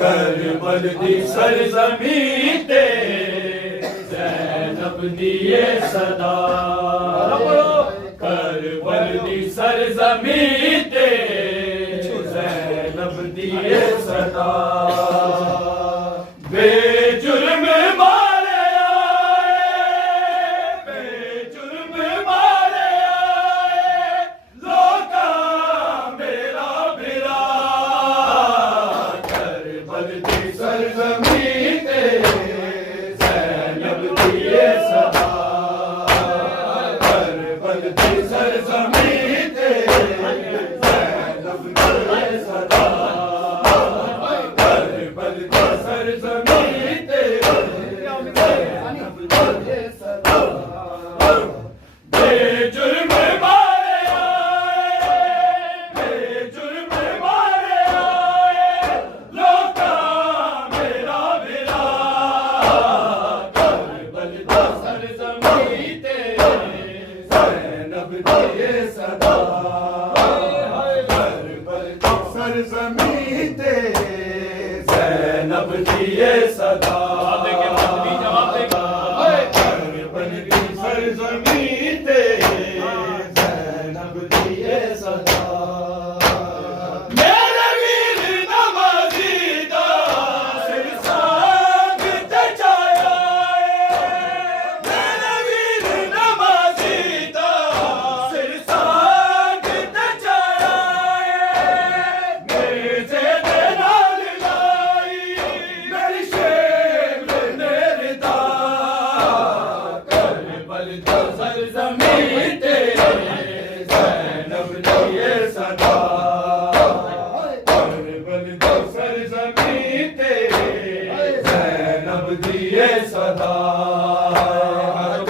करबल दी सरजमी ते ज़ैनब दिए सदा करबल दी सरजमी ते ज़ैनब दिए सदा बेजुर्म मारे आए बेजुर्म मारे आए लोका मेरा बिरा करबल दी सरजमी ते ज़ैनब दिए सदा करबल दी सरजमी ते ज़ैनब दिए सदा करबल दी सरजमी ते ज़ैनब दिए सदा बेजुर्म मारे आए बेजुर्म मारे आए लोका मेरा बिरा करबल दी सरजमी ते ज़ैनब दिए सदा करबल दी सरजमी ते ज़ैनब दिए सदा करबल दी सरजमी ते ज़ैनब दिए सदा मेरे वीर नवाज़ी दा सिर सांग ते छाया मेरे वीर नवाज़ी दा सिर सांग ते छाया मेरे दे नाल लाई मेरी शेर मेरे दा करबल दी सरजमी ते ज़ैनब दिए सदा करबल दी सरजमी ते ज़ैनब दिए सदा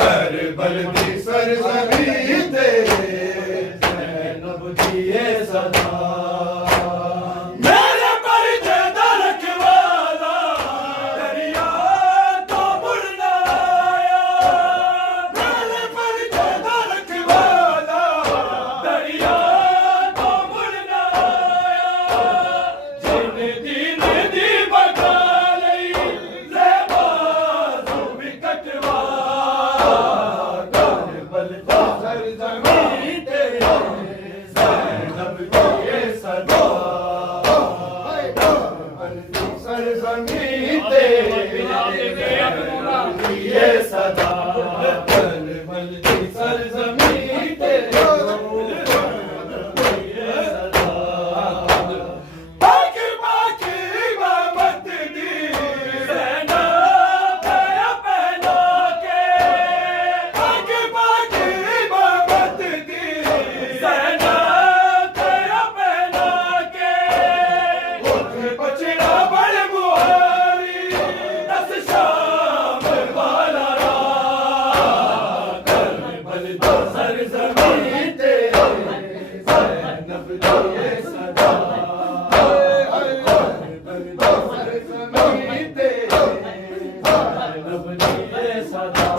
करबल दी सरजमी ते ज़ैनब दिए सदा मेरे परिचय दा रखवाला दरिया तो मुड़ना आया मेरे परिचय दा रखवाला दरिया तो मुड़ना आया जिन दिन दी बता लई ले बाजू भी कटवा करबल दी सरजमी ते ज़ैनब दिए सदा करबल दी सरजमी ते ज़ैनब दिए सदा करबल दी सरजमी ते ज़ैनब दिए सदा पाक पाक इमामत दी ज़ैनब पहना के पाक पाक इमामत दी ज़ैनब पहना के उठ बचड़ा बड़ मुहारी दस शाम वाला करबल दी सरजमी ते ज़ैनब दिए सदा करबल दी सरजमी ते ज़ैनब दिए सदा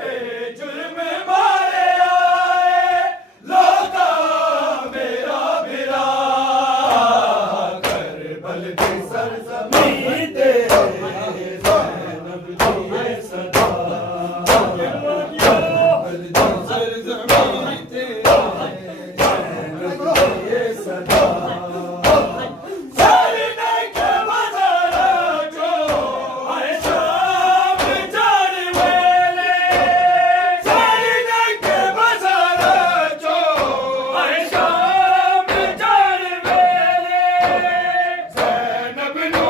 बेजुर्म मारे आए लोका मेरा बिरा करबल दी सरजमी ते ज़ैनब दिए सदा करबल दी सरजमी ते ज़ैनब दिए सदा सारने के बाज़ारा जो आए शाम जान वेले सारने के बाज़ारा जो आए शाम जान वेले ज़ैनब नू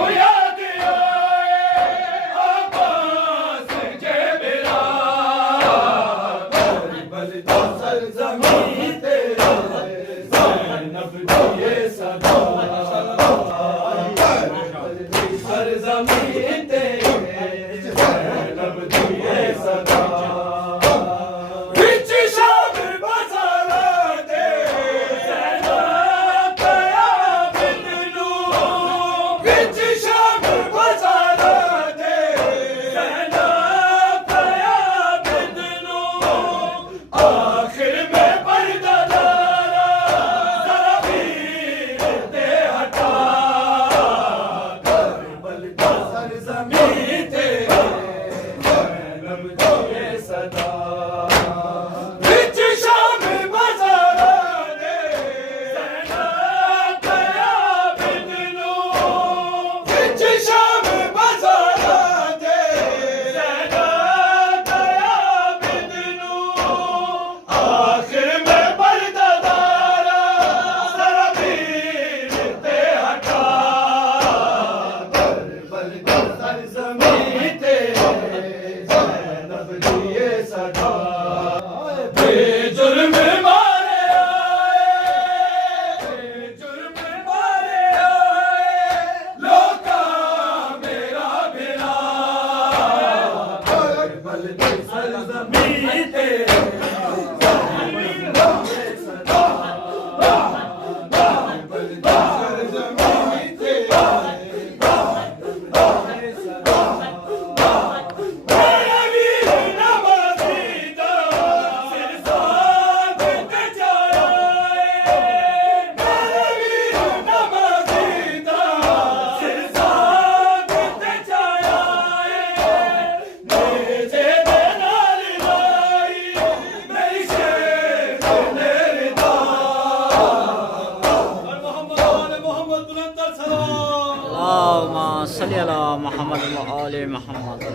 सल्ली अला मोहम्मद व आले मोहम्मद।